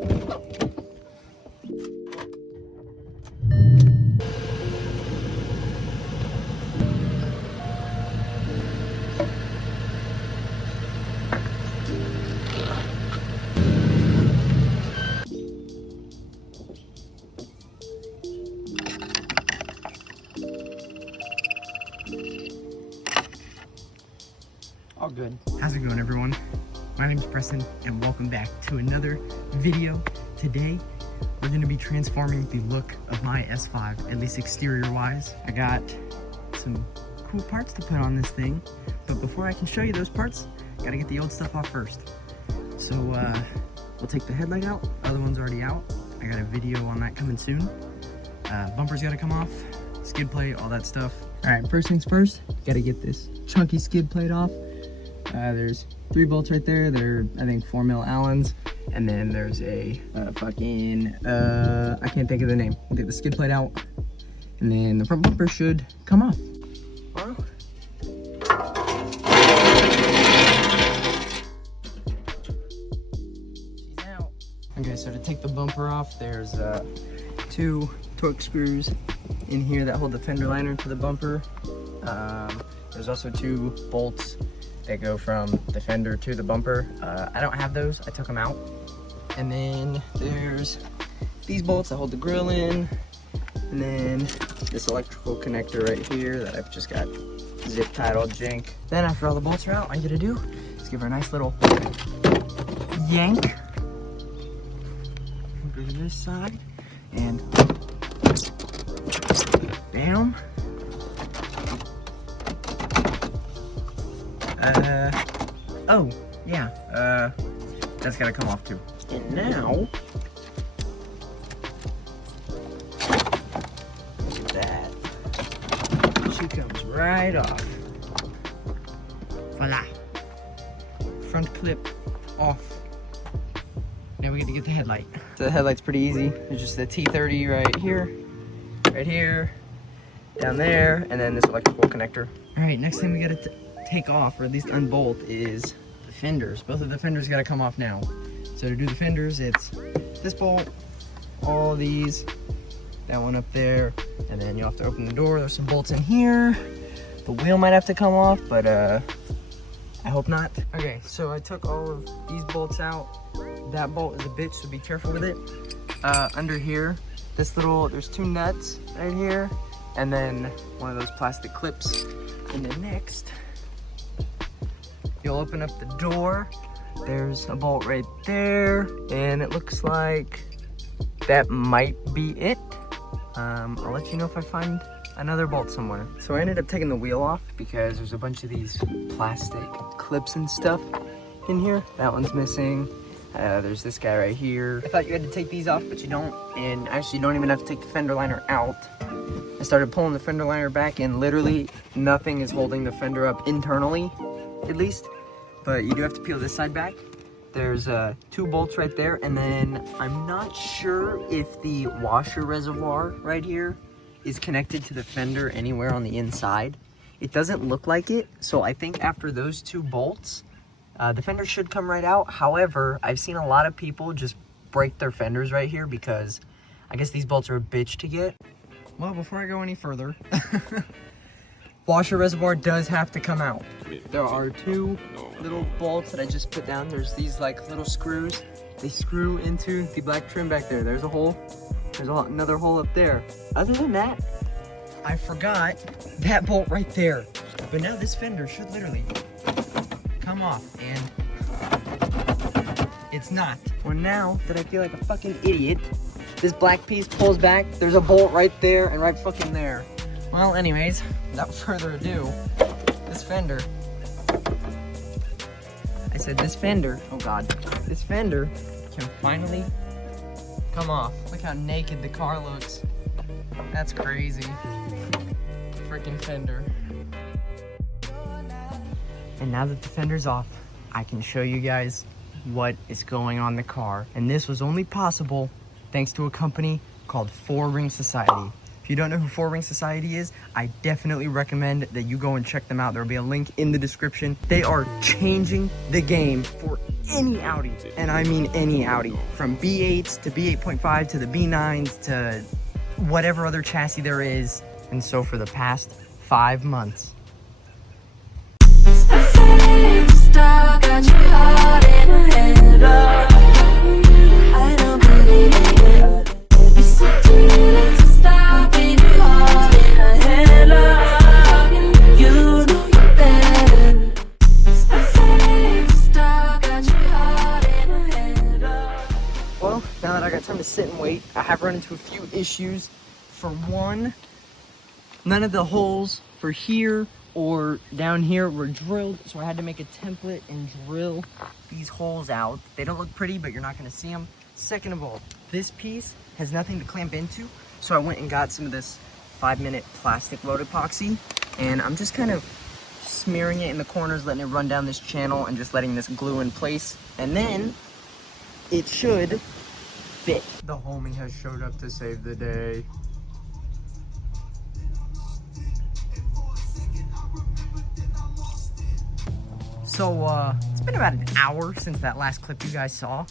All good. How's it going, everyone? My name is Preston and welcome back to another video. Today we're going to be transforming the look of my S5, at least exterior wise. I got some cool parts to put on this thing, but before I can show you those parts, I gotta get the old stuff off first. So we'll take the headlight out. The other one's already out. I got a video on that coming soon. Bumper's gotta come off, skid plate, all that stuff. All right, first things first, gotta get this chunky skid plate off. There's 3 bolts right there. They're, I think, 4mm Allens. And then there's a fucking, I can't think of the name. Get the skid plate out. And then the front bumper should come off. Well, she's out. Okay, so to take the bumper off, there's 2 torque screws in here that hold the fender liner to the bumper. There's also 2 bolts that go from the fender to the bumper. I don't have those, I took them out. And then there's these bolts that hold the grill in. And then this electrical connector right here that I've just got zip tied all jank. Then after all the bolts are out, all you gotta do is give her a nice little yank. Go to this side and down. Oh, yeah, that's gotta come off too. And now, look at that. She comes right off. Voila. Front clip off. Now we get to get the headlight. So the headlight's pretty easy. There's just the T30 right here, down there, and then this electrical connector. All right, next thing we gotta take off, or at least unbolt, is the fenders. Both of the fenders gotta come off now. So to do the fenders, it's this bolt, all of these, that one up there, and then you'll have to open the door. There's some bolts in here. The wheel might have to come off, but I hope not. Okay, so I took all of these bolts out. That bolt is a bitch, so be careful with it. Under here, there's 2 nuts right here, and then one of those plastic clips. And then next, you'll open up the door. There's a bolt right there, and it looks like that might be it. I'll let you know if I find another bolt somewhere. So I ended up taking the wheel off because there's a bunch of these plastic clips and stuff in here. That one's missing. There's this guy right here. I thought you had to take these off, but you don't. And actually, you don't even have to take the fender liner out. I started pulling the fender liner back, and literally nothing is holding the fender up internally, at least. But you do have to peel this side back. There's 2 bolts right there, and then I'm not sure if the washer reservoir right here is connected to the fender anywhere on the inside. It doesn't look like it, so I think after those 2 bolts, the fender should come right out. However, I've seen a lot of people just break their fenders right here because I guess these bolts are a bitch to get. Well, before I go any further, washer reservoir does have to come out. There are 2 little bolts that I just put down. There's these like little screws. They screw into the black trim back there. There's a hole. There's another hole up there. Other than that, I forgot that bolt right there. But now this fender should literally come off, and it's not. Well, now that I feel like a fucking idiot, this black piece pulls back. There's a bolt right there and right fucking there. Well, anyways, without further ado, this fender, oh God, this fender can finally come off. Look how naked the car looks. That's crazy. Freaking fender. And now that the fender's off, I can show you guys what is going on in the car. And this was only possible thanks to a company called 4Ring Society. If you don't know who 4Ring Society is, I definitely recommend that you go and check them out. There will be a link in the description. They are changing the game for any Audi, and I mean any Audi, from B8s to B8.5 to the B9s to whatever other chassis there is. And so for the past 5 months, well, now that I got time to sit and wait, I have run into a few issues. For one, none of the holes for here or down here were drilled, so I had to make a template and drill these holes out. They don't look pretty, but you're not gonna see them. Second of all, this piece has nothing to clamp into, so I went and got some of this 5-minute plastic load epoxy, and I'm just kind of smearing it in the corners, letting it run down this channel, and just letting this glue in place, and then it should fit. The homie has showed up to save the day. So, it's been about an hour since that last clip you guys saw.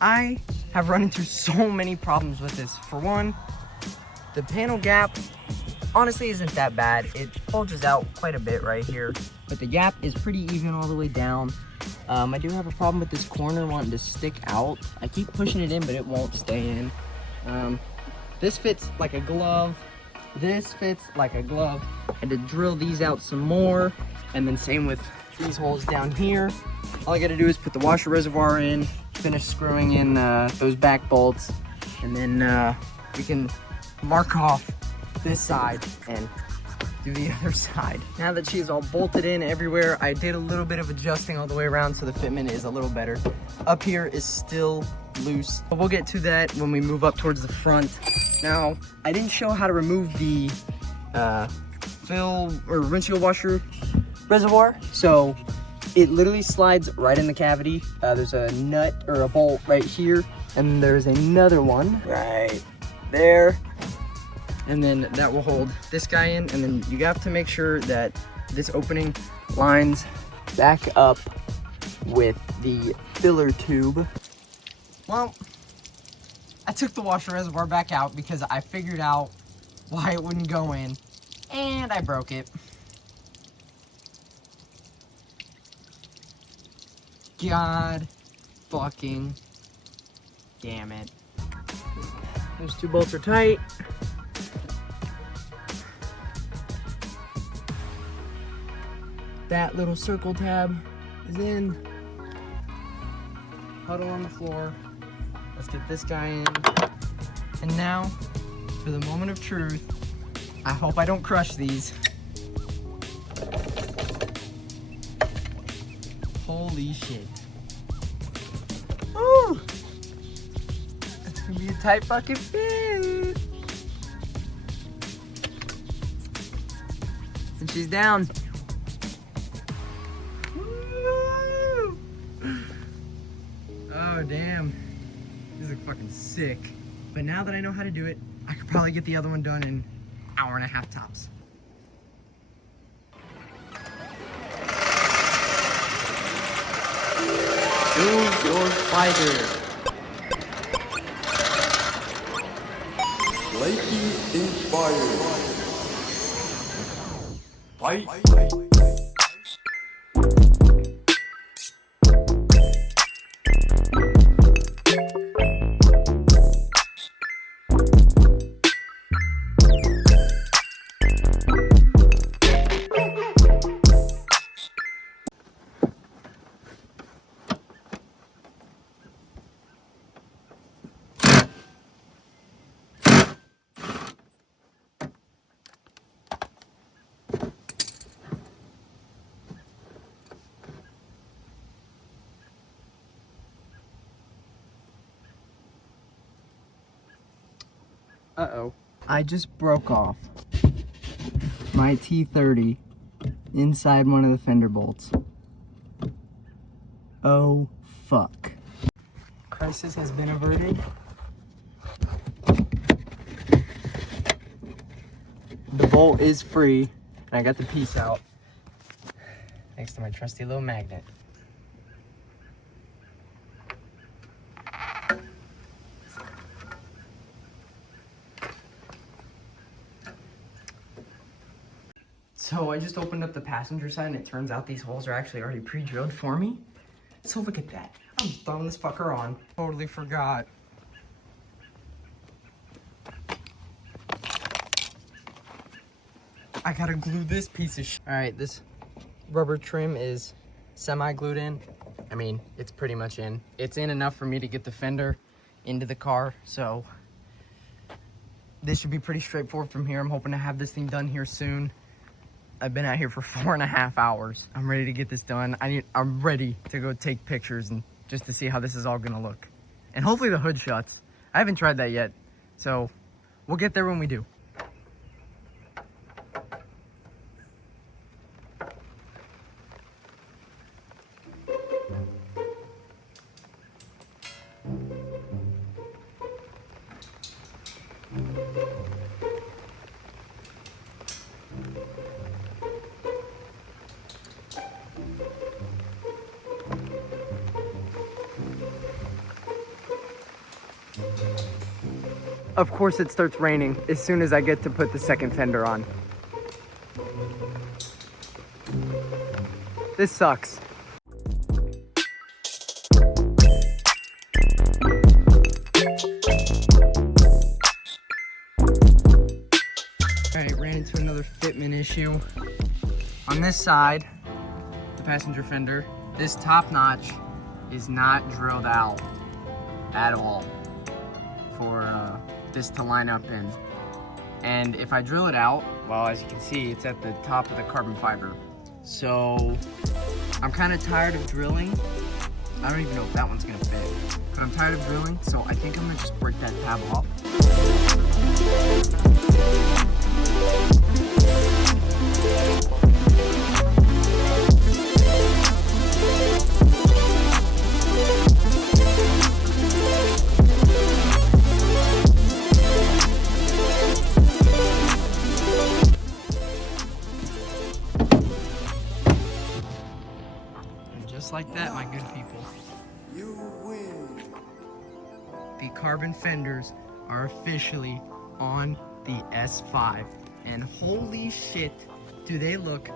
I have run into so many problems with this. For one, the panel gap honestly isn't that bad. It bulges out quite a bit right here, but the gap is pretty even all the way down. I do have a problem with this corner wanting to stick out. I keep pushing it in, but it won't stay in. This fits like a glove. This fits like a glove. I had to drill these out some more, and then same with these holes down here. All I gotta do is put the washer reservoir in, finish screwing in those back bolts, and then we can mark off this side and do the other side. Now that she's all bolted in everywhere, I did a little bit of adjusting all the way around so the fitment is a little better. Up here is still loose, but we'll get to that when we move up towards the front. Now, I didn't show how to remove the fill or windshield washer reservoir, so it literally slides right in the cavity. There's a nut or a bolt right here, and there's another one right there, and then that will hold this guy in, and then you have to make sure that this opening lines back up with the filler tube. Well, I took the washer reservoir back out because I figured out why it wouldn't go in, and I broke it. God fucking damn it. Those two bolts are tight. That little circle tab is in. Huddle on the floor. Let's get this guy in. And now, for the moment of truth, I hope I don't crush these. Holy shit. Woo! That's gonna be a tight fucking fit. And she's down. Woo! Oh, damn. These look fucking sick. But now that I know how to do it, I could probably get the other one done in an hour and a half tops. Choose your fighter. Slightly inspired. Fight. Uh-oh. I just broke off my T30 inside one of the fender bolts. Oh, fuck. Crisis has been averted. The bolt is free, and I got the piece out, thanks to my trusty little magnet. So I just opened up the passenger side and it turns out these holes are actually already pre-drilled for me. So look at that. I'm just throwing this fucker on. Totally forgot. I gotta glue this piece of shit. All right, this rubber trim is semi-glued in. I mean, it's pretty much in. It's in enough for me to get the fender into the car, so this should be pretty straightforward from here. I'm hoping to have this thing done here soon. I've been out here for 4.5 hours. I'm ready to get this done. I'm ready to go take pictures and just to see how this is all gonna look. And hopefully the hood shuts. I haven't tried that yet, so we'll get there when we do. Of course it starts raining as soon as I get to put the second fender on. This sucks. Alright, ran into another fitment issue. On this side, the passenger fender, this top notch is not drilled out at all for this to line up in. And if I drill it out, well, as you can see, it's at the top of the carbon fiber. So I'm kind of tired of drilling. I don't even know if that one's gonna fit, but I'm tired of drilling, so I think I'm gonna just break that tab off. Just like that, my good people. You win. The carbon fenders are officially on the S5. And holy shit, do they look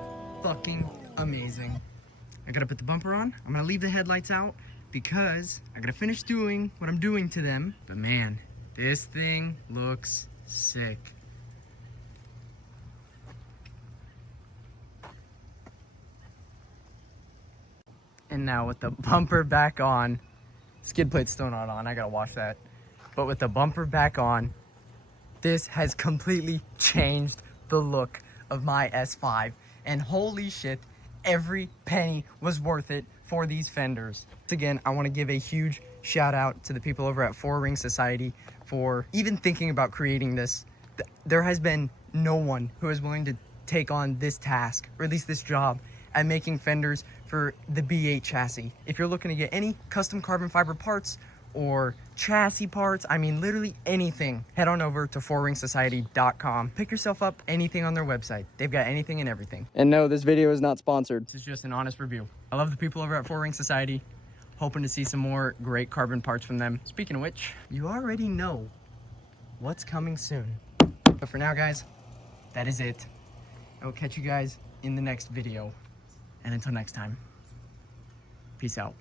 fucking amazing. I gotta put the bumper on. I'm gonna leave the headlights out because I gotta finish doing what I'm doing to them. But man, this thing looks sick. And now with the bumper back on, skid plate's still not on, I gotta wash that. But with the bumper back on, this has completely changed the look of my S5. And holy shit, every penny was worth it for these fenders. Once again, I wanna give a huge shout out to the people over at Four Ring Society for even thinking about creating this. There has been no one who is willing to take on this task, or at least this job, at making fenders for the B8 chassis. If you're looking to get any custom carbon fiber parts or chassis parts, I mean literally anything, head on over to fourringsociety.com. Pick yourself up anything on their website. They've got anything and everything. And no, this video is not sponsored. This is just an honest review. I love the people over at Four Ring Society. Hoping to see some more great carbon parts from them. Speaking of which, you already know what's coming soon. But for now, guys, that is it. I will catch you guys in the next video. And until next time, peace out.